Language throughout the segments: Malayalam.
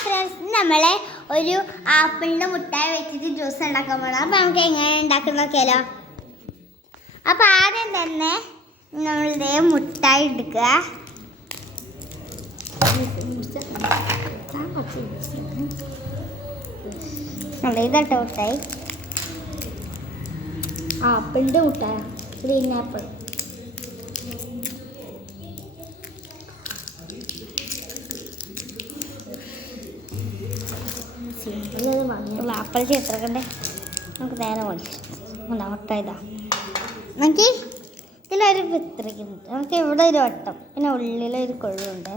ഫ്രണ്ട്സ്, നമ്മളെ ഒരു ആപ്പിളിന്റെ മുട്ടായി വെച്ചിട്ട് ജ്യൂസ് ഉണ്ടാക്കാൻ പോകണം. അപ്പൊ നമുക്ക് എങ്ങനെ ഉണ്ടാക്കുന്ന നോക്കിയാലോ. അപ്പൊ ആദ്യം തന്നെ നമ്മളുടെ മുട്ടായി എടുക്കുക. ഇതാട്ടോ മുട്ടായി, ആപ്പിളിന്റെ മുട്ടായ, ഗ്രീൻ ആപ്പിൾ. ആപ്പിൾ ചേർക്കണ്ടേ, നമുക്ക് നേരെ മുട്ട ഇതാ. നമുക്ക് ഇതിലൊരു വിത്തിരിക്കുന്നുണ്ട്, നമുക്ക് ഇവിടെ ഒരു വട്ടം, പിന്നെ ഉള്ളിലൊരു കൊഴുവുണ്ട്.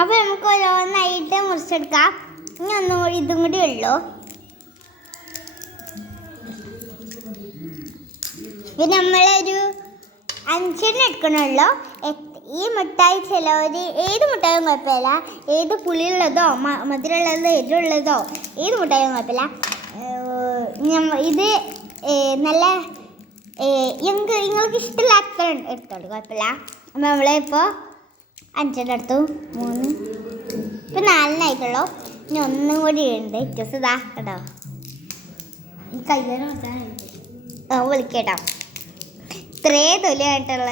അപ്പൊ നമുക്ക് ഓരോന്നായിട്ട് മുറിച്ചെടുക്കാം. ഇനി ഒന്നും കൂടി ഇതും കൂടി ഉള്ളൂ. പിന്നെ നമ്മളൊരു 5 എടുക്കണുള്ളൂ. ഈ മിഠായി ചിലവർ ഏത് മിഠായും കുഴപ്പമില്ല, ഏത് പുളിയുള്ളതോ മധുരമുള്ളതോ എരിവുള്ളതോ ഏത് മിഠായും കുഴപ്പമില്ല. ഇത് നല്ല നിങ്ങൾക്ക് ഇഷ്ടമില്ലാത്ത എടുത്തോളൂ, കുഴപ്പമില്ല. അപ്പം നമ്മളിപ്പോൾ 5 എടുത്തു, 3 ഇപ്പം 4 ഇനി ഒന്നും കൂടി ഉണ്ട്. ജ്യൂസ് ഇതാ കേട്ടോ, വിളിക്കേട്ടോ. ഇത്രേ തൊലിയായിട്ടുള്ള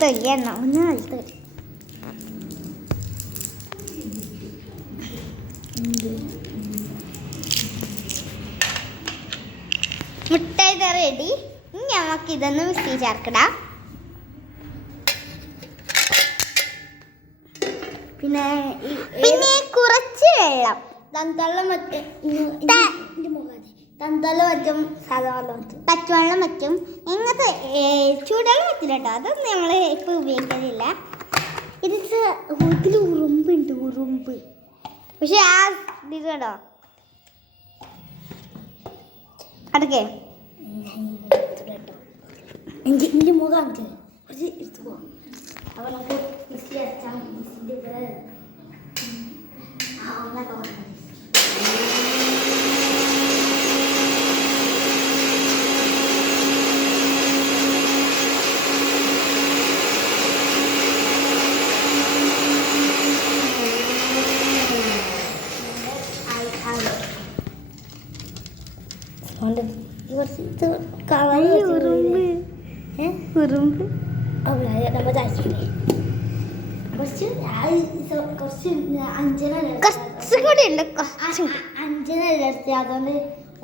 തൊലിയെണ്ണ ഒന്ന് വലുത്. മുട്ടായി റെഡി. ഇനി നമുക്ക് ഇതൊന്ന് മിക്സി ചേർക്കടാം. പിന്നെ കുറച്ച് വെള്ളം, തന്തള്ളം വറ്റും സാധാരണ പച്ചവെള്ളം വറ്റും. ഇങ്ങനത്തെ ചൂടുവെള്ളം വറ്റില്ല കേട്ടോ, അതൊന്നും നമ്മൾ ഇപ്പം ഉപയോഗിക്കുന്നില്ല. ഇതിൽ ഉറുമ്പുണ്ട്, ഉറുമ്പ്. പക്ഷെ ആ ഇത് കേട്ടോ അതൊക്കെ എൻ്റെ മുഖം എടുത്തു പോവാം. അപ്പോൾ നമുക്ക് മിക്സി അരച്ചാൽ മിക്സിൻ്റെ ഇവിടെ ഉറുമ്പ് നമ്മൾ തയ്ച്ചില്ലേ. കുറച്ച് കൂടി ഉണ്ട്, 5 എടുത്ത്, അതുകൊണ്ട്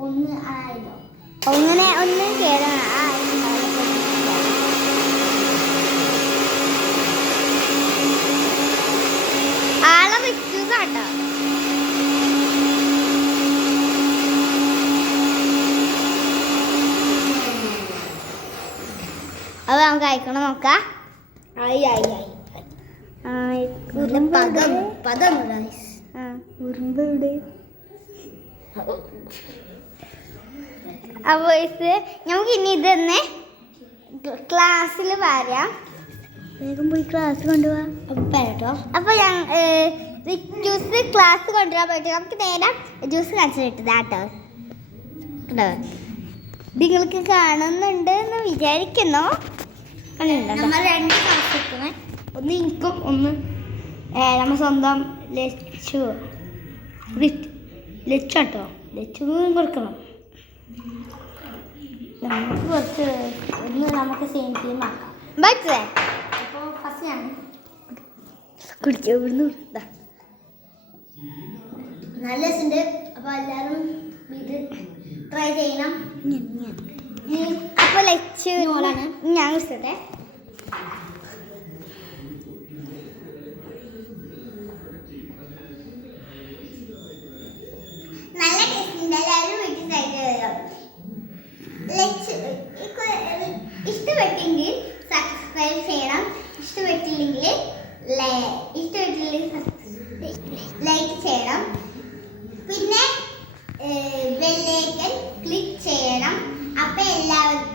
ഒന്ന് ആയല്ലോ. അങ്ങനെ ഒന്ന് കേടാണ്. ആളെ വെച്ചു കേട്ടോ. അത് നമുക്ക് അയക്കണം, നോക്കാം. ഉറുമ്പ് നമുക്ക് ഇനി ഇതന്നെ ക്ലാസ്സിൽ വരാം. വേഗം പോയി ക്ലാസ് കൊണ്ടുപോകാം കേട്ടോ. അപ്പൊ ജ്യൂസ് ക്ലാസ് കൊണ്ടുപോകാൻ പറ്റും. നമുക്ക് നേരെ ജ്യൂസ് കാണിച്ചിട്ടതാ കേട്ടോ. നിങ്ങൾക്ക് കാണുന്നുണ്ട് എന്ന് വിചാരിക്കുന്നു. നമ്മൾ 2 ക്ലാസ് എടുക്കണേ, ഒന്ന് എനിക്കും ഒന്ന് നമ്മൾ സ്വന്തം ലച്ചാട്ടോ. ലച്ചും കൊടുക്കണം. നമുക്ക് കുറച്ച് ഒന്ന് നമുക്ക് സെയിം ടീം ആക്കാം. പറ്റേ അപ്പോൾ ഫസ്റ്റ് ഞാൻ കുടിക്കാൻ ഇവിടുന്ന് നല്ല രസമുണ്ട്. അപ്പോൾ എല്ലാവരും ഇത് ട്രൈ ചെയ്യണം. അപ്പോൾ ലച്ച് ഞാൻ കുടിച്ചോട്ടെ. നല്ല ടേസ്റ്റ്, എല്ലാവരും വീട്ടിൽ ട്രൈ ചെയ്യാം. ഇഷ്ടപ്പെട്ടെങ്കിൽ സബ്സ്ക്രൈബ് ചെയ്യണം, ഇഷ്ടപ്പെട്ടില്ലെങ്കിൽ ലൈക്ക് ചെയ്യണം, പിന്നെ ബെൽ ഐക്കൺ ക്ലിക്ക് ചെയ്യണം. അപ്പോൾ എല്ലാവർക്കും